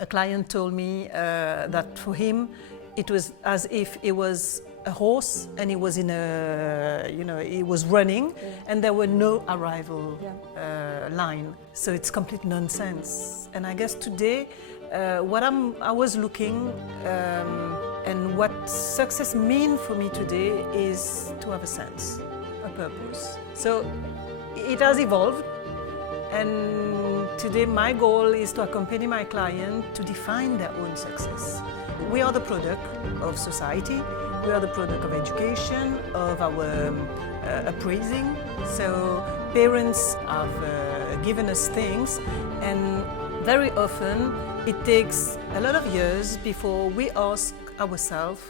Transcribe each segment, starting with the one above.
a client told me that for him it was as if he was a horse and he was in a, he was running and there were no arrival line. So it's complete nonsense. And I guess today what I was looking and what success means for me today is to have a sense, a purpose. So it has evolved. And today my goal is to accompany my client to define their own success. We are the product of society, we are the product of education, of our appraising. So parents have given us things, and very often it takes a lot of years before we ask ourselves,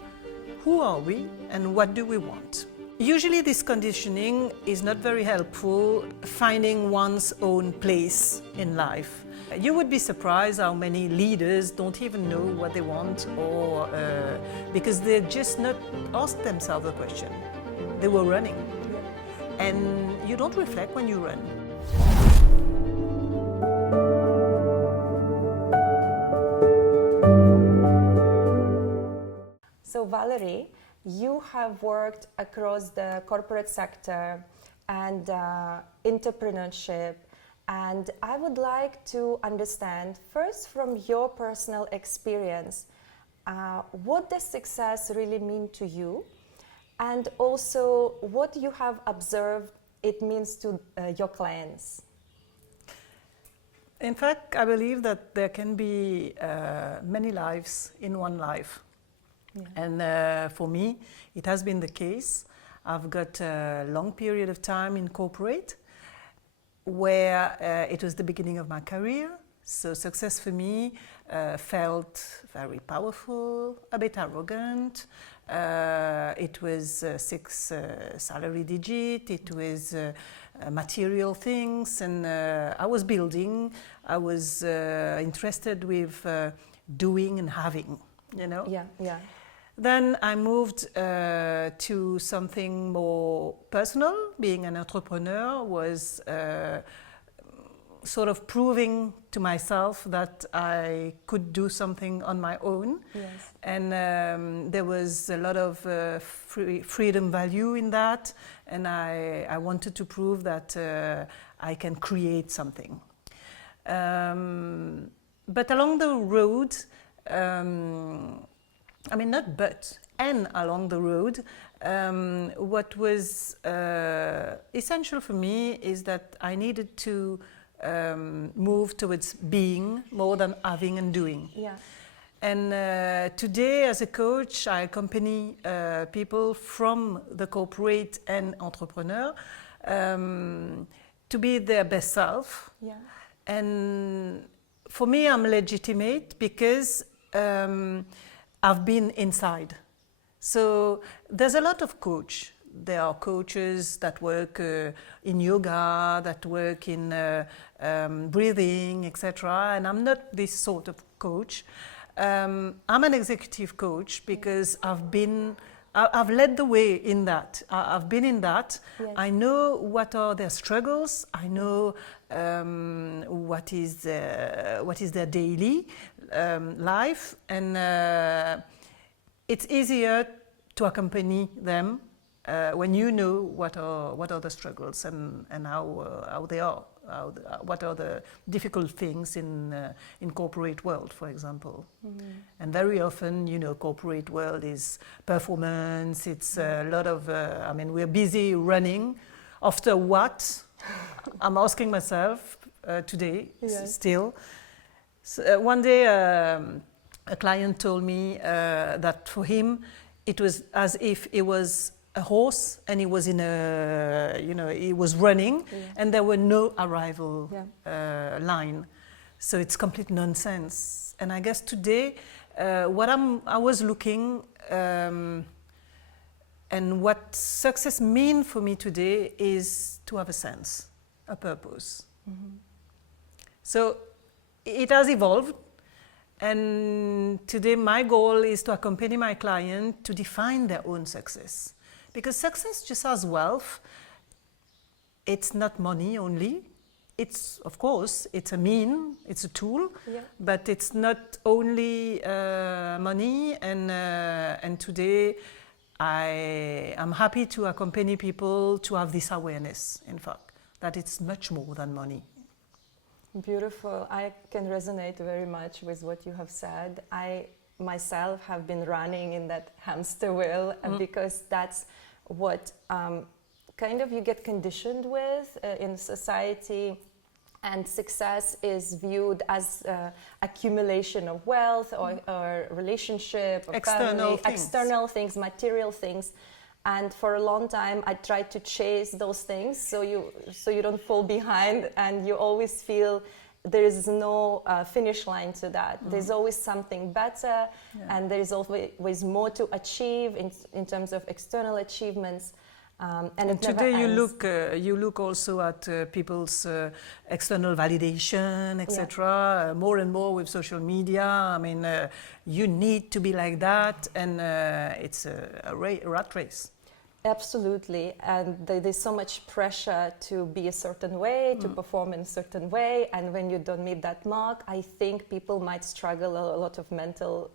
who are we and what do we want? Usually this conditioning is not very helpful finding one's own place in life. You would be surprised how many leaders don't even know what they want, or because they just not asked themselves the question. They were running. And you don't reflect when you run. So Valerie, you have worked across the corporate sector and entrepreneurship, and I would like to understand first from your personal experience, what does success really mean to you, and also what you have observed it means to your clients? In fact, I believe that there can be many lives in one life. Yeah. And for me, it has been the case. I've got a long period of time in corporate where it was the beginning of my career. So success for me felt very powerful, a bit arrogant. It was 6 salary digit, it was material things, and I was building, I was interested with doing and having, Yeah, yeah. Then I moved to something more personal. Being an entrepreneur was sort of proving to myself that I could do something on my own. Yes. And there was a lot of freedom value in that, and I wanted to prove that I can create something. But along the road, along the road, what was essential for me is that I needed to move towards being more than having and doing. Yeah. And today, as a coach, I accompany people from the corporate and entrepreneur to be their best self. Yeah. And for me, I'm legitimate because I've been inside. So there's a lot of coach. There are coaches that work in yoga, that work in breathing, etc. And I'm not this sort of coach. I'm an executive coach because I've led the way in that. I've been in that. Yes. I know what are their struggles. I know what is their daily life, and it's easier to accompany them when you know what are the struggles and how they are. What are the difficult things in corporate world, for example. Mm-hmm. And very often, corporate world is performance. It's a lot of, we're busy running. After what? I'm asking myself today, yes. Still. So, one day, a client told me that for him, it was as if he was a horse and he was in a, he was running, and there were no arrival line. So it's complete nonsense. And I guess today, what I was looking, and what success means for me today is to have a sense, a purpose. Mm-hmm. So it has evolved. And today my goal is to accompany my client to define their own success. Because success just as wealth, it's not money only, it's, of course, it's it's a tool, Yeah. but it's not only money. And today, I'm happy to accompany people to have this awareness, in fact, that it's much more than money. Beautiful. I can resonate very much with what you have said. I myself have been running in that hamster wheel because that's what kind of you get conditioned with in society, and success is viewed as accumulation of wealth or relationship, or external things, material things. And for a long time, I tried to chase those things so you don't fall behind, and you always feel there is no finish line to that. There's always something better, and there is always more to achieve in terms of external achievements. And today you look also at people's external validation, etc. More and more with social media. I mean, you need to be like that, and it's a rat race. Absolutely, and there's so much pressure to be a certain way, to perform in a certain way, and when you don't meet that mark, I think people might struggle a lot of mental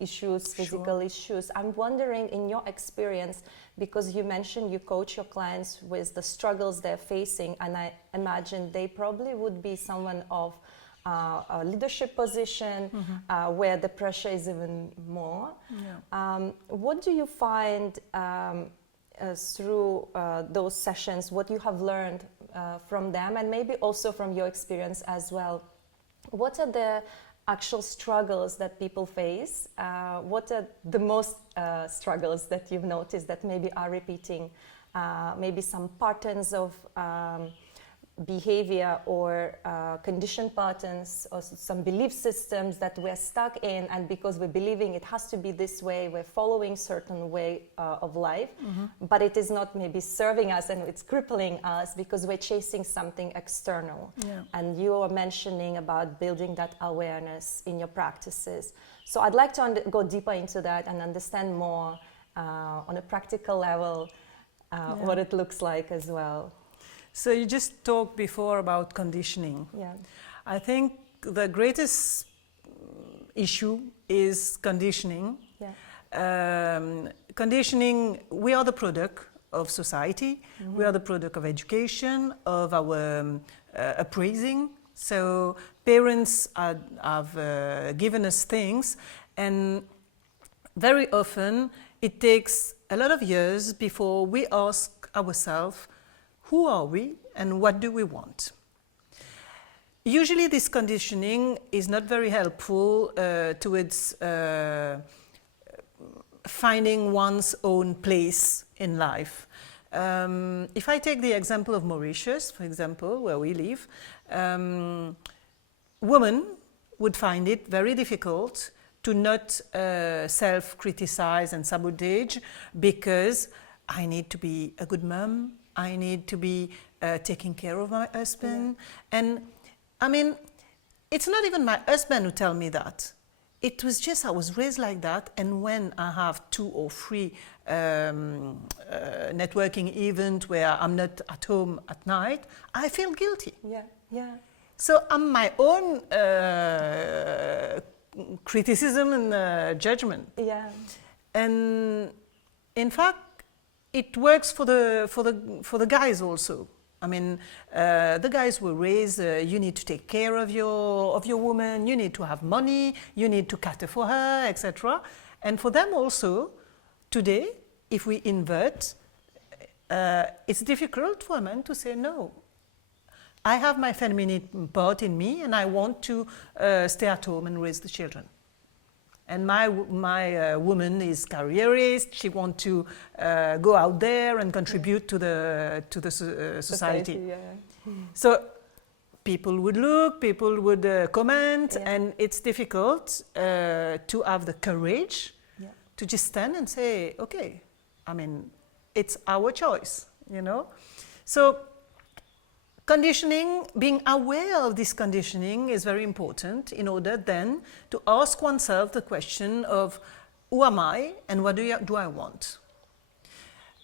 issues, physical issues. I'm wondering, in your experience, because you mentioned you coach your clients with the struggles they're facing, and I imagine they probably would be someone of a leadership position where the pressure is even more. What do you find through those sessions, what you have learned from them, and maybe also from your experience as well? What are the actual struggles that people face? What are the most struggles that you've noticed that maybe are repeating? Maybe some patterns of behavior or conditioned patterns, or some belief systems that we're stuck in, and because we're believing it has to be this way, we're following certain way of life, but it is not maybe serving us, and it's crippling us because we're chasing something external. And you are mentioning about building that awareness in your practices. So I'd like to go deeper into that and understand more on a practical level what it looks like as well. So you just talked before about conditioning. I think the greatest issue is conditioning. Conditioning, we are the product of society, we are the product of education, of our appraising. So parents have given us things, and very often it takes a lot of years before we ask ourselves, who are we and what do we want? Usually this conditioning is not very helpful towards finding one's own place in life. If I take the example of Mauritius, for example, where we live, women would find it very difficult to not self-criticize and sabotage, because I need to be a good mom, I need to be taking care of my husband. And I mean, it's not even my husband who tell me that. It was just, I was raised like that, and when I have 2 or 3 networking events where I'm not at home at night, I feel guilty. So I'm my own criticism and judgment. And in fact, it works for the guys also. I mean, the guys were raised, you need to take care of your woman, you need to have money, you need to cater for her, etc. And for them also, today, if we invert, it's difficult for a man to say no. I have my feminine part in me, and I want to stay at home and raise the children. And my woman is careerist. She wants to go out there and contribute to the society. So people would look, people would comment, and it's difficult to have the courage to just stand and say, okay, I mean, it's our choice, you know. So conditioning, being aware of this conditioning is very important in order then to ask oneself the question of who am I and what do I want?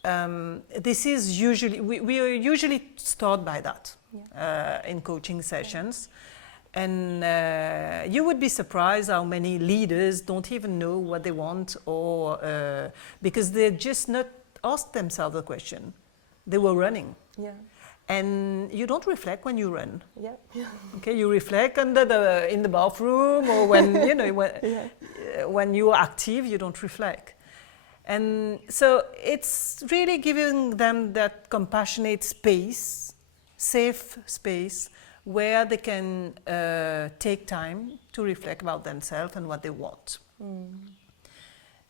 This is usually, we usually start by that. in coaching sessions. And you would be surprised how many leaders don't even know what they want, or because they just not asked themselves the question. They were running. Yeah. And you don't reflect when you run. Yeah. Okay, you reflect in the bathroom, or when when you are active, you don't reflect. And so it's really giving them that compassionate space, safe space, where they can take time to reflect about themselves and what they want.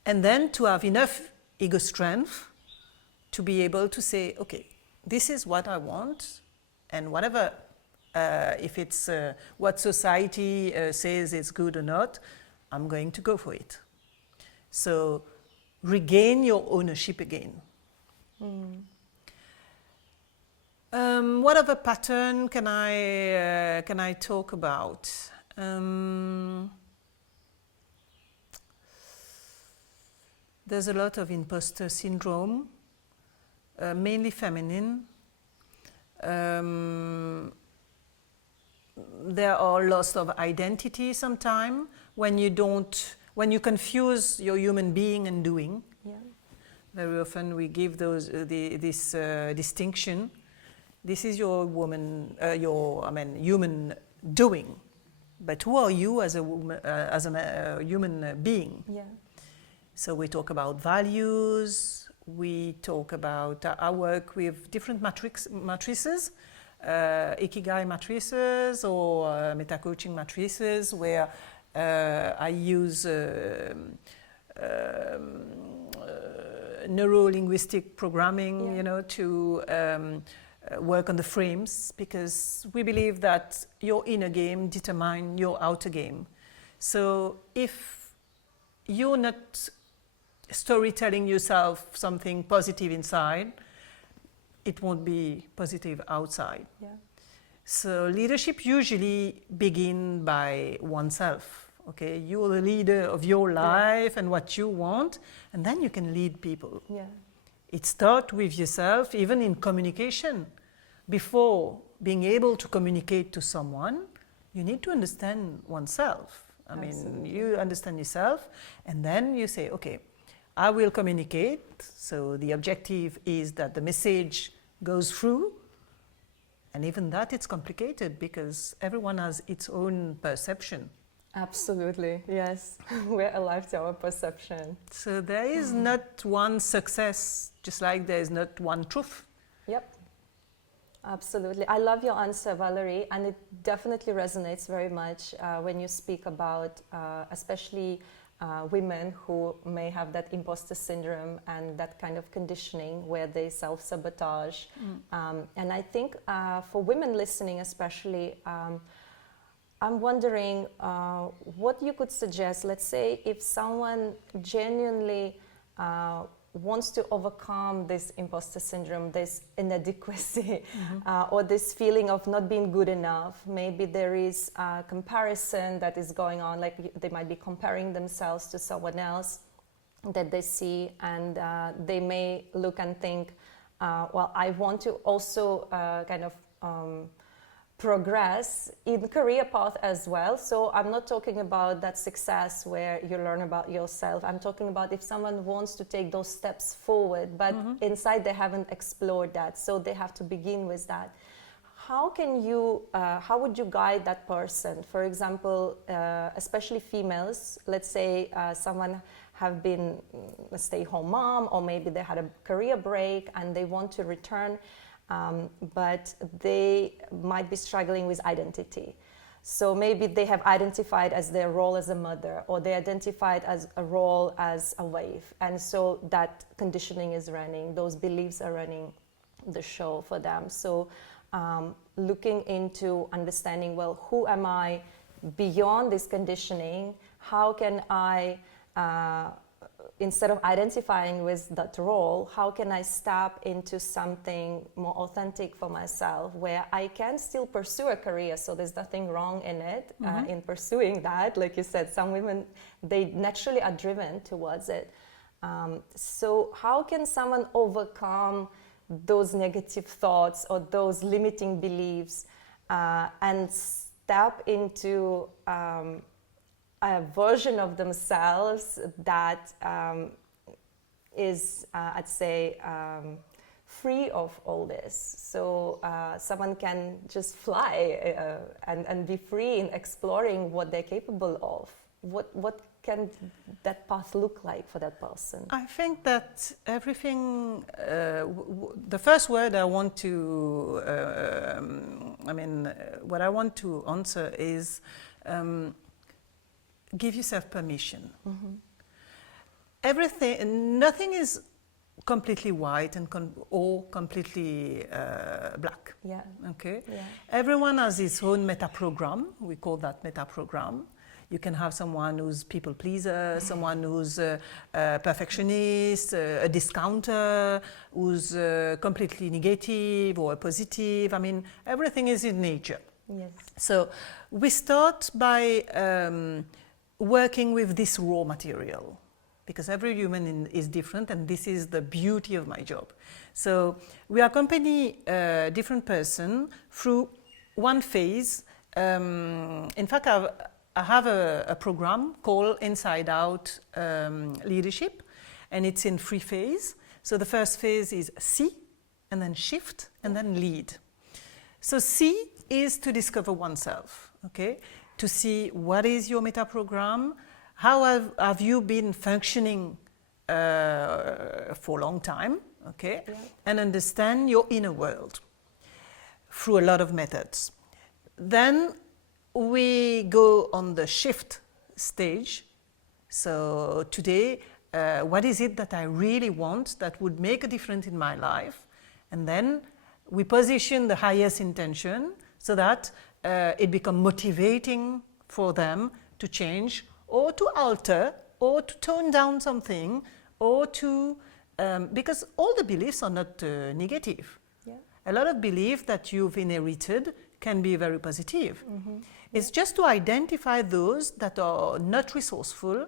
And then to have enough ego strength to be able to say, okay, this is what I want, and whatever, if it's what society says is good or not, I'm going to go for it. So regain your ownership again. What other pattern can I talk about? There's a lot of imposter syndrome, mainly feminine. There are loss of identity sometimes when you confuse your human being and doing. Yeah. Very often we give this distinction. This is your human doing, but who are you as a woman, as a human being? Yeah. So we talk about values. We talk about I work with different matrices, Ikigai matrices or meta coaching matrices, where I use neuro-linguistic programming, to work on the frames, because we believe that your inner game determines your outer game. So if you're not storytelling yourself something positive inside, it won't be positive outside. Yeah. So leadership usually begins by oneself. Okay, you're the leader of your life and what you want, and then you can lead people. Yeah. It starts with yourself, even in communication. Before being able to communicate to someone, you need to understand oneself. Mean, you understand yourself, and then you say, okay, I will communicate. So the objective is that the message goes through. And even that, it's complicated because everyone has its own perception. Absolutely, yes. We're alive to our perception. So there is not one success, just like there is not one truth. Yep. Absolutely. I love your answer, Valerie, and it definitely resonates very much when you speak about especially women who may have that imposter syndrome and that kind of conditioning where they self-sabotage. And I think for women listening especially, I'm wondering what you could suggest. Let's say if someone genuinely wants to overcome this imposter syndrome, this inadequacy, or this feeling of not being good enough. Maybe there is a comparison that is going on, like they might be comparing themselves to someone else that they see, and they may look and think, well, I want to also kind of progress in career path as well. So I'm not talking about that success where you learn about yourself. I'm talking about if someone wants to take those steps forward, but inside they haven't explored that. So they have to begin with that. How can you, how would you guide that person? For example, especially females, let's say someone have been a stay-home mom, or maybe they had a career break and they want to return, but they might be struggling with identity. So maybe they have identified as their role as a mother, or they identified as a role as a wife. And so that conditioning is running, those beliefs are running the show for them. So looking into understanding, well, who am I beyond this conditioning? How can I, instead of identifying with that role, how can I step into something more authentic for myself, where I can still pursue a career? So there's nothing wrong in it, in pursuing that. Like you said, some women, they naturally are driven towards it. So how can someone overcome those negative thoughts or those limiting beliefs and step into a version of themselves that is, I'd say, free of all this. So someone can just fly and be free in exploring what they're capable of. What can that path look like for that person? I think that everything, the first word I want to, what I want to answer is give yourself permission. Mm-hmm. Nothing is completely white and or completely black. Yeah. Okay. Yeah. Everyone has his own meta program. We call that meta program. You can have someone who's people pleaser, someone who's a perfectionist, a discounter, who's completely negative or positive. I mean, everything is in nature. Yes. So we start by working with this raw material, because every human is different, and this is the beauty of my job. So we accompany a different person through one phase. In fact, I have a program called Inside Out Leadership, and it's in 3 phases. So the first phase is see, and then shift, and then lead. So see is to discover oneself, okay? To see what is your meta program, how have you been functioning for a long time, okay? Yeah. And understand your inner world through a lot of methods. Then we go on the shift stage. So today, what is it that I really want that would make a difference in my life? And then we position the highest intention so that it becomes motivating for them to change or to alter or to tone down something or to, because all the beliefs are not negative. Yeah. A lot of beliefs that you've inherited can be very positive. Mm-hmm. It's just to identify those that are not resourceful,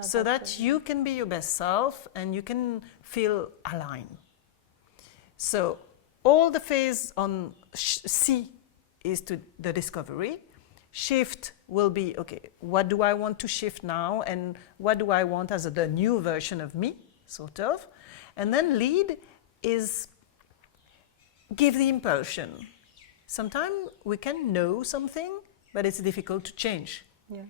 so that you can be your best self and you can feel aligned. So all the phase on C is to the discovery. Shift will be, okay, what do I want to shift now, and what do I want as the new version of me, sort of. And then lead is give the impulsion. Sometimes we can know something, but it's difficult to change. Yeah.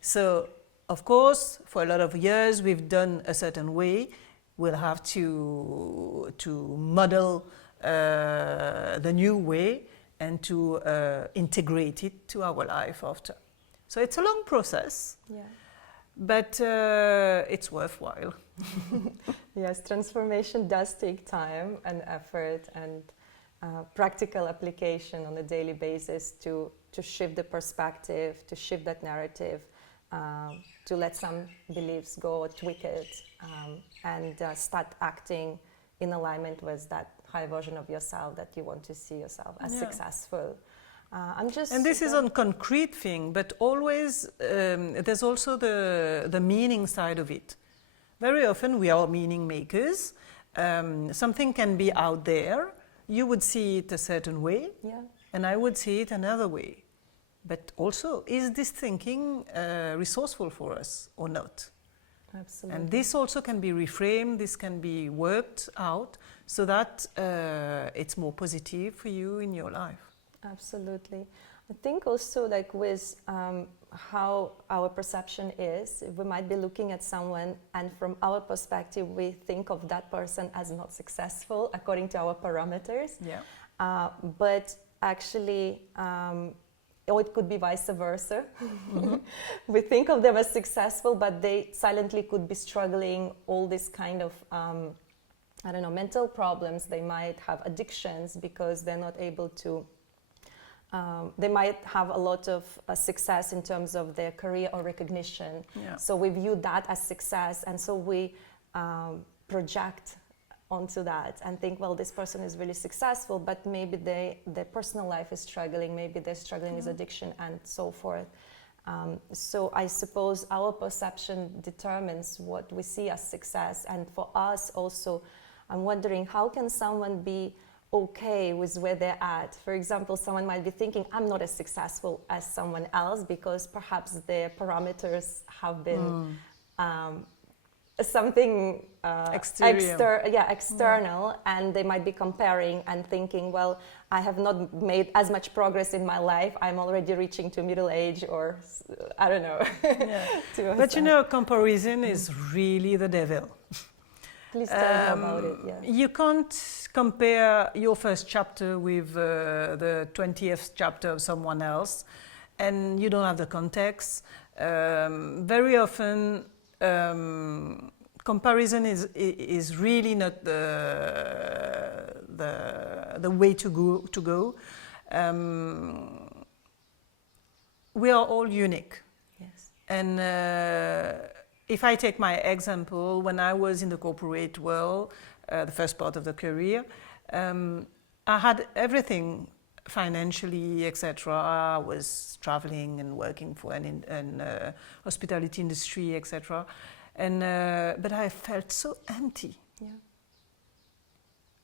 So, of course, for a lot of years we've done a certain way. We'll have to model the new way and to integrate it to our life after. So it's a long process, but it's worthwhile. Yes, transformation does take time and effort and practical application on a daily basis to shift the perspective, to shift that narrative, to let some beliefs go or tweak it, and start acting in alignment with that high version of yourself that you want to see yourself as successful. And this is on concrete thing, but always there's also the meaning side of it. Very often we are meaning makers. Something can be out there. You would see it a certain way, and I would see it another way. But also, is this thinking resourceful for us or not? Absolutely. And this also can be reframed, this can be worked out so that it's more positive for you in your life. Absolutely. I think also like with how our perception is, we might be looking at someone and from our perspective we think of that person as not successful according to our parameters. Yeah. But actually, or it could be vice versa. Mm-hmm. We think of them as successful, but they silently could be struggling all this kind of mental problems. They might have addictions because they're not able to they might have a lot of success in terms of their career or recognition. Yeah. So we view that as success, and so we project onto that and think, well, this person is really successful, but maybe their personal life is struggling, maybe they're struggling with addiction and so forth. So I suppose our perception determines what we see as success, and for us also I'm wondering, how can someone be okay with where they're at? For example, someone might be thinking, I'm not as successful as someone else because perhaps their parameters have been something external, and they might be comparing and thinking, well, I have not made as much progress in my life, I'm already reaching to middle age, or I don't know. But you know, comparison is really the devil. Please tell me about it. You can't compare your first chapter with the 20th chapter of someone else, and you don't have the context. Very often comparison is really not the way to go. We are all unique. Yes. And if I take my example, when I was in the corporate world, the first part of the career, I had everything financially, etc. I was traveling and working for an hospitality industry, etc. And but I felt so empty. Yeah.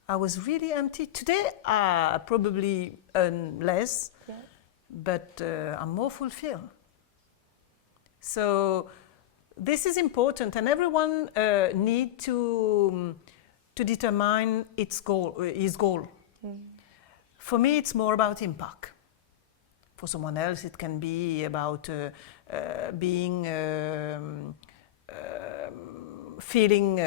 I was really empty. Today I probably earn less, but I'm more fulfilled. So this is important, and everyone need to determine his goal. For me, it's more about impact. For someone else, it can be about being feeling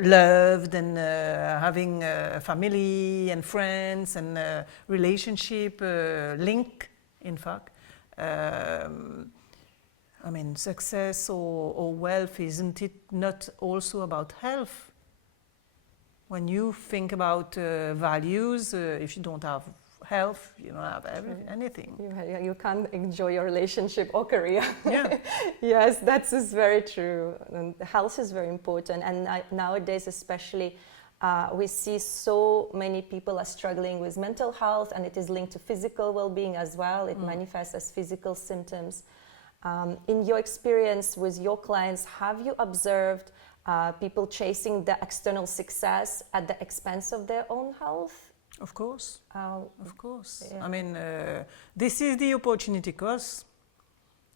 loved and having a family and friends and relationship link. In fact, I mean, success or wealth, isn't it not also about health? When you think about values, if you don't have health, you don't have anything. You can't enjoy your relationship or career. Yeah. Yes, that is very true. And health is very important. And nowadays, especially, we see so many people are struggling with mental health, and it is linked to physical well-being as well. It manifests as physical symptoms. In your experience with your clients, have you observed people chasing the external success at the expense of their own health? Of course, of course. Yeah. I mean, this is the opportunity cost.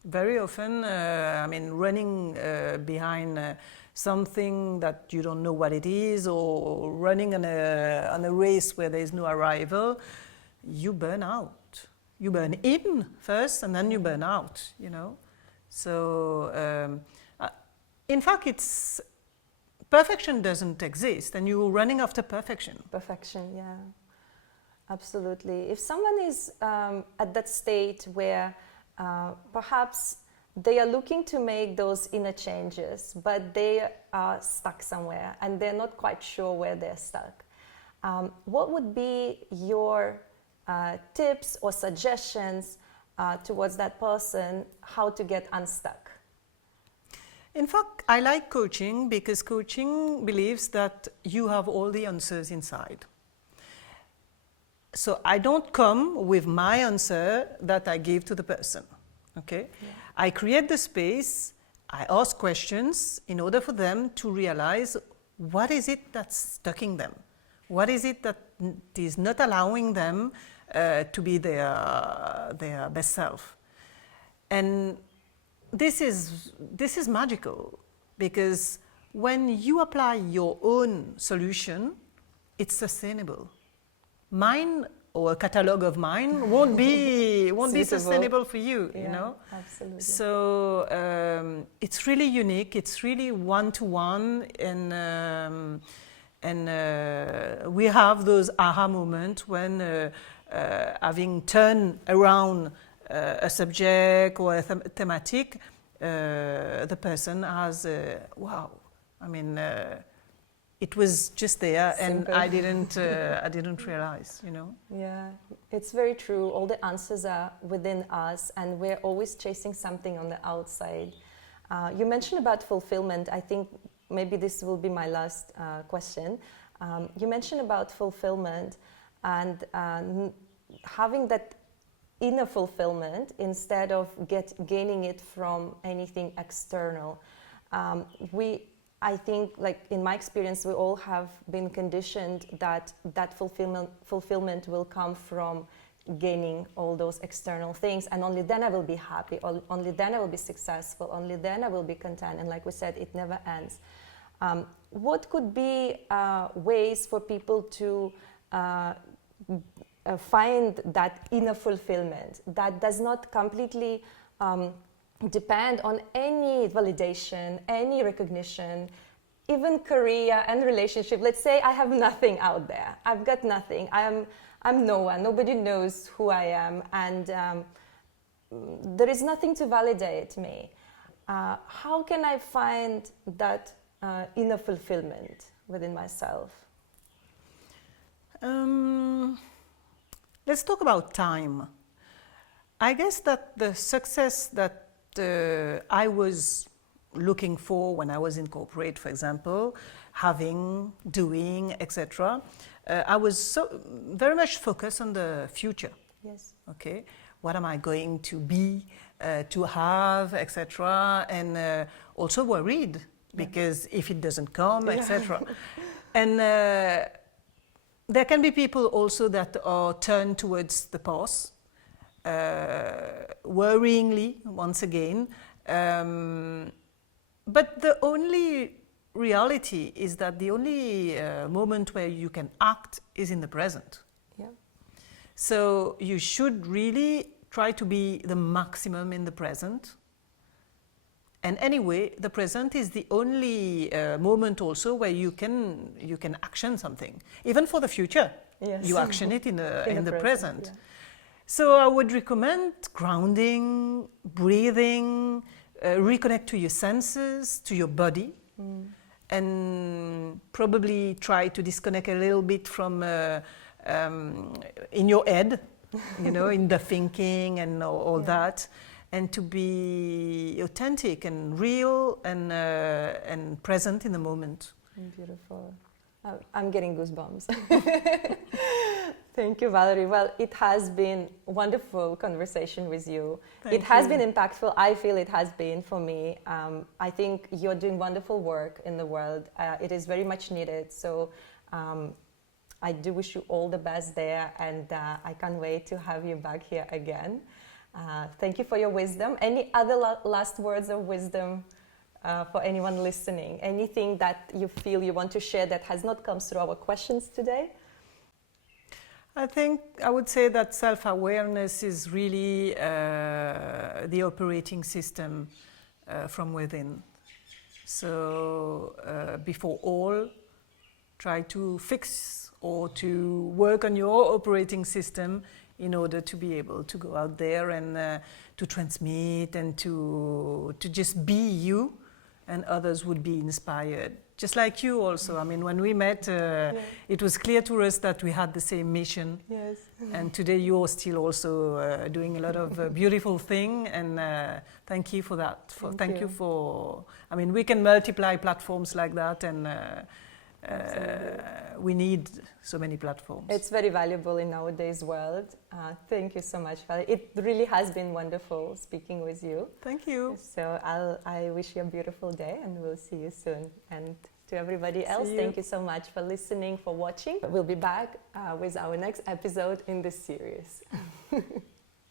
Very often, I mean, running behind something that you don't know what it is, or running on a race where there is no arrival, you burn out. You burn in first, and then you burn out, you know. So, in fact, perfection doesn't exist, and you're running after perfection. Perfection, yeah. Absolutely. If someone is at that state where perhaps they are looking to make those inner changes, but they are stuck somewhere and they're not quite sure where they're stuck, what would be your tips or suggestions towards that person, how to get unstuck? In fact, I like coaching because coaching believes that you have all the answers inside. So I don't come with my answer that I give to the person, okay? Yeah. I create the space, I ask questions in order for them to realize what is it that's stucking them? What is it that is not allowing them to be their best self? And this is magical, because when you apply your own solution, it's sustainable. Mine, or a catalog of mine, won't be sustainable for you. Yeah, you know. Absolutely. So it's really unique. It's really one-to-one, and we have those aha moments when, having turned around a subject or a thematic, the person has wow. I mean, it was just there, Simple. and I didn't realize, you know. Yeah, it's very true. All the answers are within us, and we're always chasing something on the outside. You mentioned about fulfillment. I think maybe this will be my last question. You mentioned about fulfillment and having that inner fulfillment instead of gaining it from anything external. I think, like in my experience, we all have been conditioned that fulfillment will come from gaining all those external things, and only then I will be happy, only then I will be successful, only then I will be content. And like we said, it never ends. What could be ways for people to find that inner fulfillment that does not completely depend on any validation, any recognition, even career and relationship? Let's say I have nothing out there. I've got nothing. I'm no one. Nobody knows who I am, and there is nothing to validate me. How can I find that inner fulfillment within myself? Let's talk about time. I guess that the success that I was looking for when I was in corporate, for example, having, doing, etc., I was so very much focused on the future. Yes. Okay, what am I going to be, to have, etc., and also worried because if it doesn't come, etc. And there can be people also that are turned towards the past, worryingly, once again. But the only reality is that the only moment where you can act is in the present. Yeah. So you should really try to be the maximum in the present. And anyway, the present is the only moment also where you can action something. Even for the future, you action it in the present. Yeah. So I would recommend grounding, breathing, reconnect to your senses, to your body, and probably try to disconnect a little bit from in your head, you know, in the thinking and all that, and to be authentic and real and present in the moment. Beautiful. I'm getting goosebumps. Thank you, Valerie. Well, it has been a wonderful conversation with you. It has been impactful. I feel it has been for me. I think you're doing wonderful work in the world. It is very much needed. So I do wish you all the best there, and I can't wait to have you back here again. Thank you for your wisdom. Any other last words of wisdom for anyone listening? Anything that you feel you want to share that has not come through our questions today? I think I would say that self-awareness is really the operating system from within. So before all, try to fix or to work on your operating system in order to be able to go out there and to transmit and to just be you, and others would be inspired. Just like you also. I mean, when we met, it was clear to us that we had the same mission. Yes. And today you're still also doing a lot of beautiful things, and thank you for that. Thank you for, I mean, we can multiply platforms like that, and we need so many platforms. It's very valuable in nowadays world. Thank you so much, Valerie. It really has been wonderful speaking with you. Thank you. So I wish you a beautiful day, and we'll see you soon. And to everybody else, thank you so much for listening, for watching. We'll be back with our next episode in this series.